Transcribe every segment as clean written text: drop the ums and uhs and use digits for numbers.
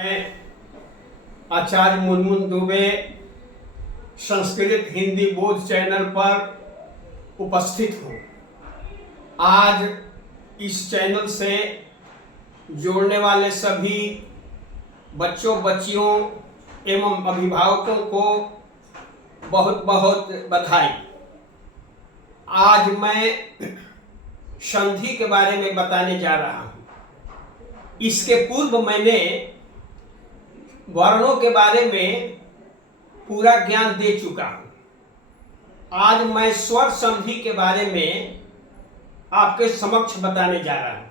मैं आचार्य मुनमुन दुबे संस्कृत हिंदी बोध चैनल पर उपस्थित हूँ। आज इस चैनल से जोड़ने वाले सभी बच्चों बच्चियों एवं अभिभावकों को बहुत बहुत बधाई। आज मैं संधि के बारे में बताने जा रहा हूँ। इसके पूर्व मैंने वर्णों के बारे में पूरा ज्ञान दे चुका हूं। आज मैं स्वर संधि के बारे में आपके समक्ष बताने जा रहा हूं।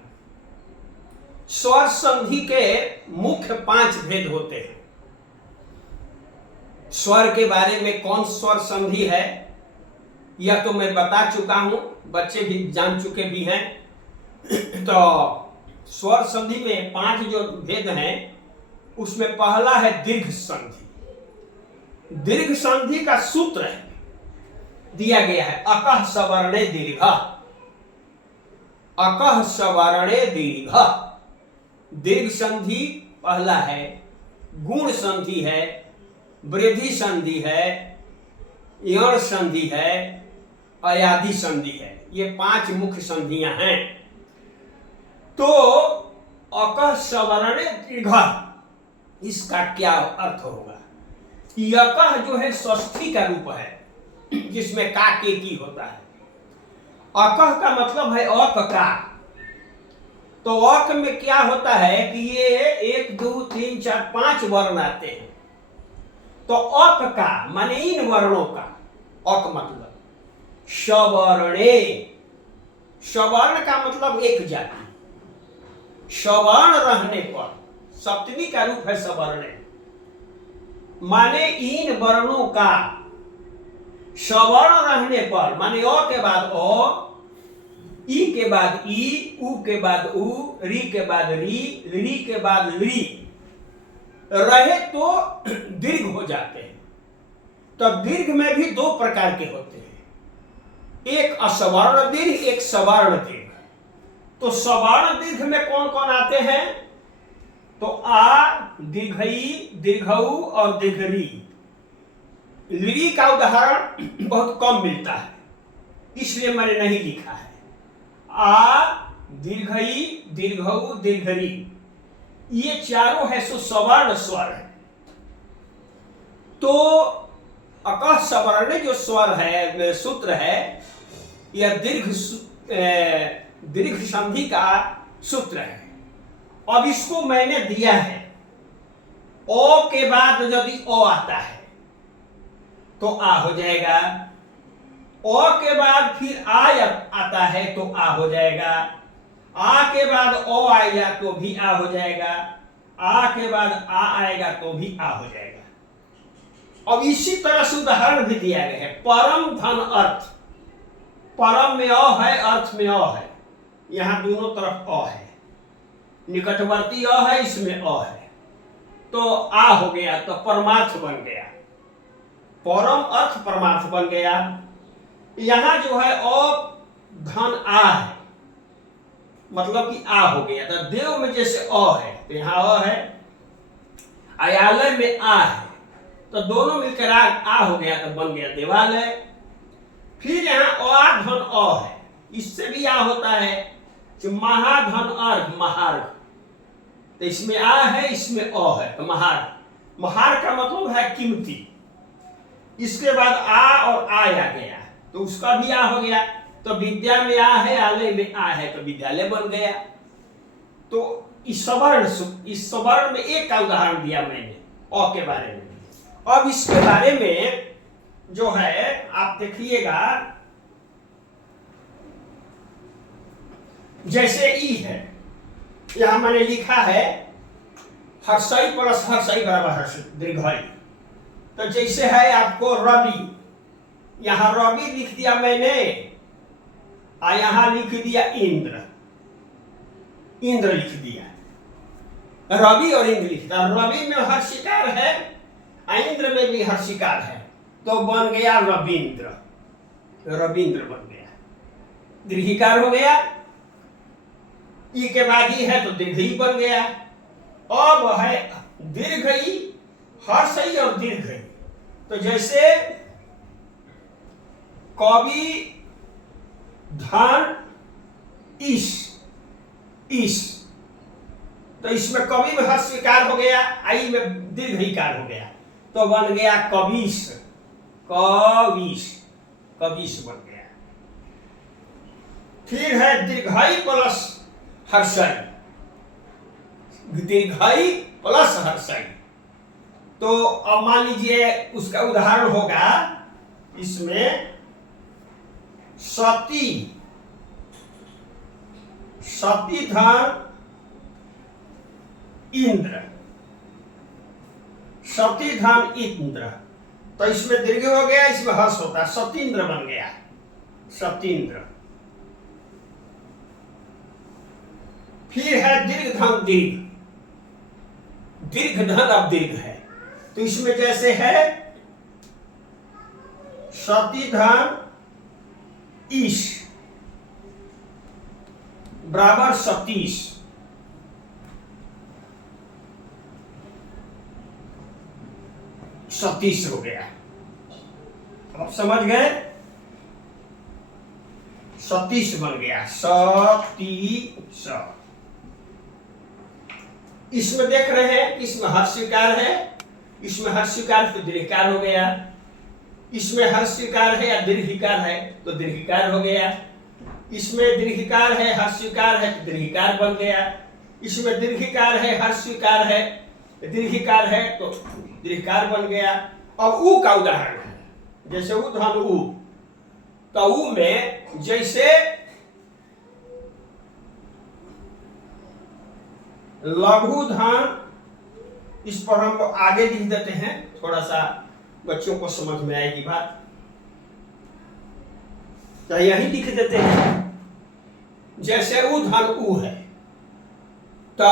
स्वर संधि के मुख्य 5 भेद होते हैं। स्वर के बारे में कौन स्वर संधि है यह तो मैं बता चुका हूं, बच्चे भी जान चुके भी हैं। तो स्वर संधि में 5 जो भेद हैं उसमें पहला है दीर्घ संधि। दीर्घ संधि का सूत्र है दिया गया है अकः सवर्णे दीर्घ। अकः सवर्णे दीर्घ दीर्घ संधि पहला है। गुण संधि है, वृद्धि संधि है, यण संधि है, अयादि संधि है। ये 5 मुख्य संधियां हैं। तो अकः सवर्णे दीर्घ इसका क्या अर्थ होगा? यकः जो है षष्ठी का रूप है जिसमें का के की होता है। अकः का मतलब है अक का। तो अक में क्या होता है कि ये 1 2 3 4 5 वर्ण आते हैं। तो अक का माने इन वर्णों का अक मतलब सवर्णे। सवर्ण का मतलब एक जाति। सवर्ण रहने पर सप्तमी का रूप है सवर्ण माने इन वर्णों का। सवर्ण रहने पर माने अ के बाद अ, ई के बाद ई, उ के बाद उ, री के बाद री, री के बाद री रहे तो दीर्घ हो जाते हैं। तो दीर्घ में भी 2 प्रकार के होते हैं, एक असवर्ण दीर्घ, एक सवर्ण दीर्घ। तो सवर्ण दीर्घ में कौन कौन आते हैं? तो आ, दीर्घई, दीर्घऊ और दीर्घरी। ली का उदाहरण बहुत कम मिलता है इसलिए मैंने नहीं लिखा है। आ, दीर्घई, दीर्घऊ, दीर्घरी ये चारों है सो सवर्ण स्वर है। तो अकः सवर्ण जो स्वर है सूत्र है यह दीर्घ संधि का सूत्र है। अब इसको मैंने दिया है ओ के बाद यदि ओ आता है तो आ हो जाएगा। ओ के बाद फिर आ आता है तो आ हो जाएगा। आ के बाद ओ आएगा तो भी आ हो जाएगा। आ के बाद आ आएगा तो भी आ हो जाएगा। अब इसी तरह से उदाहरण भी दिया गया है। परम धन अर्थ, परम में अ है, अर्थ में अ है, यहां दोनों तरफ अ है। निकटवर्ती अ है, इसमें अ है तो आ हो गया तो परमार्थ बन गया। परम अर्थ परमार्थ बन गया। यहां जो है अ धन आ है मतलब कि आ हो गया। तो देव में जैसे अ है तो यहां अ है, आयालय में आ है तो दोनों मिलकर आ हो गया तो बन गया देवालय। फिर यहां अ धन अ है, इससे भी आ होता है जो महाधन अर्घ महार्घ। तो इसमें आ है, इसमें अ है तो महार। महार का मतलब है कीमती। इसके बाद आ और आ गया तो उसका भी आ हो गया। तो विद्या में आ है, आलय में आ है तो विद्यालय बन गया। तो इस सवर्ण में एक का उदाहरण दिया मैंने अ के बारे में। अब इसके बारे में जो है आप देखिएगा, जैसे ई है यहां मैंने लिखा है हर्षई प्लस हर्षई बराबर हर्ष दीर्घई। तो जैसे है आपको रवि, यहां रवि लिख दिया मैंने और यहां लिख दिया इंद्र। इंद्र लिख दिया, रवि और इंद्र लिख दिया। रवि में हर्षिकार है, इंद्र में भी हर्षिकार है तो बन गया रविंद्र। रविंद्र बन गया, दीर्घिकार हो गया। ई के बाद ही है तो दीर्घ ही बन गया। अब है तो जैसे कवि धन ईश, ईश, तो इसमें कवि में हर्ष विकार हो गया, आई में दीर्घ इकार हो गया, तो बन गया कविश, कविश, कविश बन गया। फिर है दीर्घाई प्लस हर्षाई, दीर्घाई प्लस हर्षाई। तो अब मान लीजिए उसका उदाहरण होगा इसमें सती, सती धन इंद्र, सती धन इंद्र, तो इसमें दीर्घ हो गया, इसमें हर्ष होता है, सतीन्द्र बन गया, सतीन्द्र। फिर है दीर्घ धन दीर्घ, दीर्घ धन अब दीर्घ है, तो इसमें जैसे है सती धन ईश बराबर सतीश, सतीश हो गया। अब समझ गए, सतीश बन गया, सतीश। इसमें देख रहे हैं इसमें हर्ष विकार है, इसमें हर्ष विकार तो दीर्घकार हो गया, इसमें हर्ष विकार है या दीर्घिकार है तो दीर्घिकार हो गया, इसमें दीर्घिकार है हर्ष विकार है तो दीर्घिकार बन गया, इसमें दीर्घिकार है हर्ष विकार है, दीर्घिकार है तो दीर्घिकार बन गया। अब ऊ का उदाहरण है, जैसे ऊ धन ऊ, तो ऊ में जैसे लघु धन, इस पर हम आगे लिख देते हैं, थोड़ा सा बच्चों को समझ में आएगी बात, तो यही लिख देते हैं। जैसे ऊ धन ऊ है तो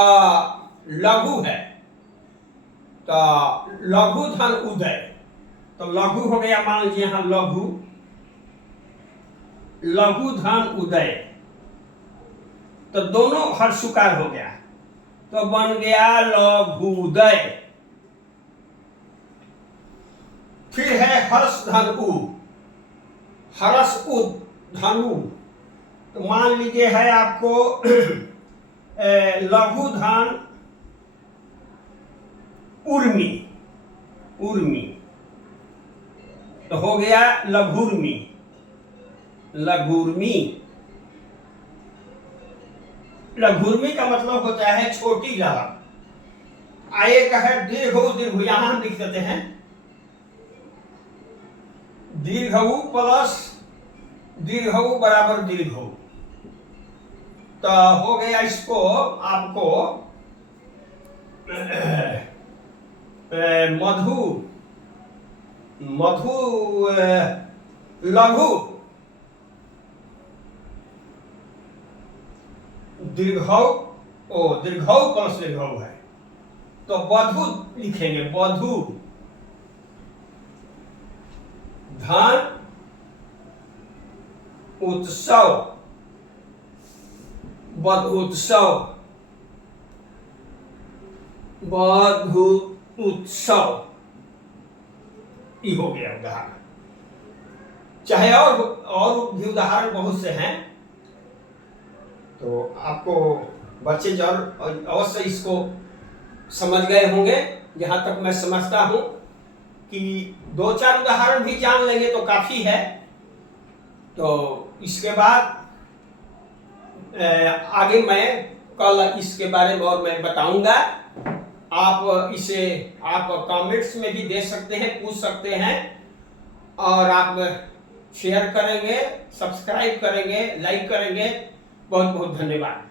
लघु है, तो लघु धन उदय, तो लघु हो गया, मान लीजिए यहां लघु, लघु धन उदय, तो दोनों हर्षुकार हो गया, तो बन गया लघुदय। फिर है हर्ष धन उ, हर्ष उ धनु, तो मान लीजिए है आपको लघु धन उर्मी, उर्मी, तो हो गया लघुर्मी, लघुर्मी। लघुर्मी का मतलब होता है छोटी लहर। आए का है दीर्घ दीर्घ, यहां हम लिख देते हैं दीर्घ प्लस दीर्घ बराबर दीर्घ, तो हो गया इसको आपको मधु, मधु लघु दीर्घौ, ओ दीर्घौ प्लस दीर्घौ है तो बधु लिखेंगे, बधु धन उत्सव, बधुत्सव, बधु उत्सव, ये हो गया उदाहरण। चाहे और भी उदाहरण बहुत से हैं, तो आपको बच्चे जरूर अवश्य इसको समझ गए होंगे। जहां तक मैं समझता हूं कि 2-4 उदाहरण भी जान लेंगे तो काफी है। तो इसके बाद आगे मैं कल इसके बारे में और मैं बताऊंगा। आप इसे आप कमेंट्स में भी दे सकते हैं, पूछ सकते हैं, और आप शेयर करेंगे, सब्सक्राइब करेंगे, लाइक करेंगे। बहुत बहुत धन्यवाद।